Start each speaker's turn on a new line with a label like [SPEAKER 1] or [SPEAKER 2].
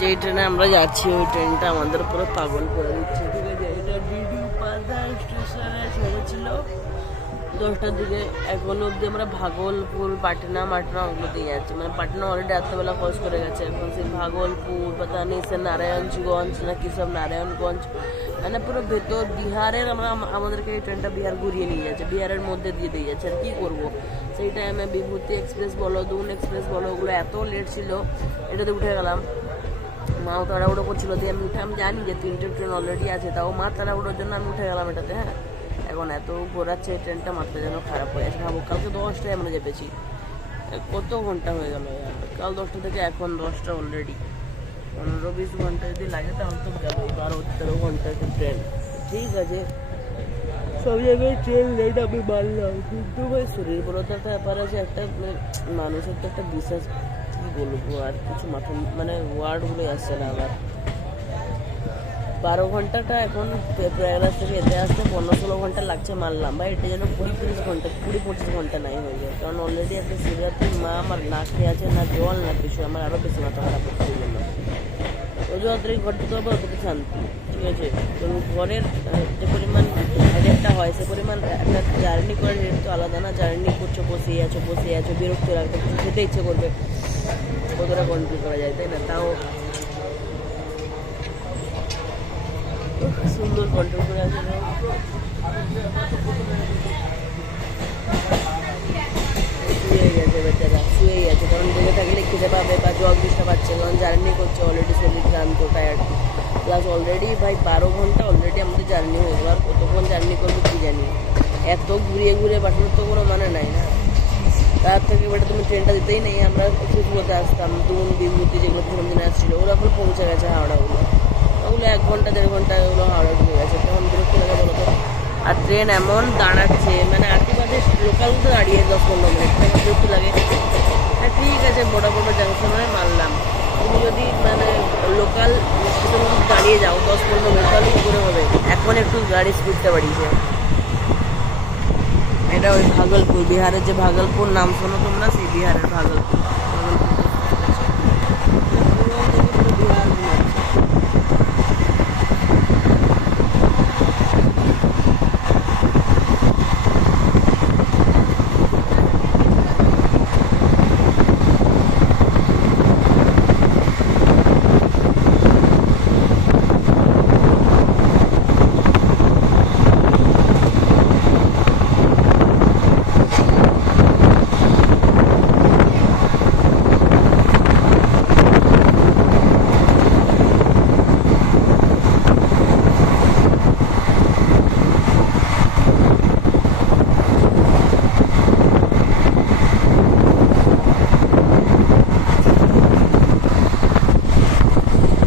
[SPEAKER 1] যেই ট্রেনে আমরা যাচ্ছি, ওই ট্রেনটা আমাদের পুরো পাগল করে দিচ্ছে। ঠিক আছে, এটা ডিডি উপাধ্যায় স্টেশনে ছেড়েছিল। দশটার দিকে এখনও অবধি আমরা ভাগলপুর, পাটনা, মাটনা ওগুলো দিয়ে যাচ্ছি। মানে পাটনা অলরেডি রাত্রেবেলা খোঁজ করে গেছে। এখন সেই ভাগলপুর, পাতা নেই সে নারায়ণগঞ্জ না কি সব নারায়ণগঞ্জ। মানে পুরো ভেতর বিহারের আমরা আমাদেরকে এই ট্রেনটা বিহার ঘুরিয়ে নিয়ে যাচ্ছে, বিহারের মধ্যে দিয়ে দিয়ে যাচ্ছে। আর কী করব? সেই টাইমে বিভূতি এক্সপ্রেস বলো দুন এক্সপ্রেস বলো, ওগুলো এত লেট ছিল, এটাতে উঠে গেলাম। মাও তাড়াহুড়ো করছিল দিয়ে আমি উঠে আমি জানি যে তিনটে ট্রেন অলরেডি আছে তাও মা তাড়াহুড়োর জন্য আমি উঠে গেলাম এটাতে হ্যাঁ? এখন এত ঘোরাচ্ছে, ট্রেনটা মাত্রা যেন খারাপ হয়ে আছে ভাবো, কালকে দশটায় আমরা চেপেছি কত ঘণ্টা হয়ে গেল কাল দশটা থেকে এখন দশটা অলরেডি পনেরো বিশ ঘণ্টা যদি লাগে তাহলে তো যাবে বারো তেরো ঘণ্টা একটা ট্রেন। ঠিক আছে। সব জায়গায় ট্রেন লেট আমি মানলাম কিন্তু ভাই শরীর বলতে একটা ব্যাপার আছে, একটা মানে মানুষের তো একটা বিশ্বাস কী বলব আর কিছু মাথা মানে ওয়ার্ডগুলোই আসছে না আবার। বারো ঘন্টাটা এখন প্রে- প্রয়াগরাজ থেকে এতে আসতে পনেরো ষোলো ঘণ্টা লাগছে মানলাম ভাই, এটা যেন কুড়ি তিরিশ ঘণ্টা, কুড়ি পঁচিশ ঘণ্টা নাই হয়ে যায়। কারণ অলরেডি একটা শিবরাত্রি মা আমার না খেয়ে আছে, না জল, না কিছু, আমার আরও বেশি মাথা খারাপ হচ্ছে জন্য। যত ঘরটা তো হবে অতটা শান্তি। ঠিক আছে? কারণ ঘরের যে পরিমাণ হেডেকটা হয়, সে পরিমাণ একটা জার্নি করার হেড তো আলাদা না। জার্নি করছ বসে আছো বসে আছো, বিরক্ত লাগবে খেতে ইচ্ছে করবে। কতটা কন্ট্রোল করা যায়, তাই না? তাও সুন্দর কন্ট্রোল করে আছে। শুয়ে গেছে বেচারা শুয়ে গেছে কারণ জেগে থাকলে খেতে পাবে বা জল দিতে পারছে কারণ জার্নি করছে অলরেডি শরীর ক্লান্ত টায়ার্ড প্লাস অলরেডি ভাই বারো ঘণ্টা অলরেডি আমাদের জার্নি হয়ে গেল, আর কতক্ষণ জার্নি করব কি জানি। এত ঘুরিয়ে ঘুরিয়ে পাঠানোর তো কোনো মানে নাই না। তার থেকে বেটা তুমি ট্রেনটা দিতেই নেই, আমরা সুন্দরতে আসতাম, দুন, বিভূতি যেগুলো প্রথম দিনে আসছিল, ওরা এখন পৌঁছে গেছে হাওড়াগুলো। ওগুলো এক ঘণ্টা, দেড় ঘণ্টা ওগুলো হাওড়া ঢুকে গেছে তখন বিরক্ত লাগে বলো তো। আর ট্রেন এমন দাঁড়াচ্ছে মানে আশেপাশে লোকাল তো দাঁড়িয়ে দশ পনেরো মিনিট তখন বিরক্ত লাগে। হ্যাঁ ঠিক আছে বড় বড় জাংশনে মানলাম তুমি যদি মানে লোকাল দাঁড়িয়ে যাও, দশ পনেরো মিনিট, তাহলে কী করে হবে? এখন একটু গাড়ি স্পিডটা বাড়িয়েছে এটা ওই ভাগলপুর বিহারের যে ভাগলপুর নাম শোনো তোমরা সেই বিহারের ভাগলপুর। ভাগলপুর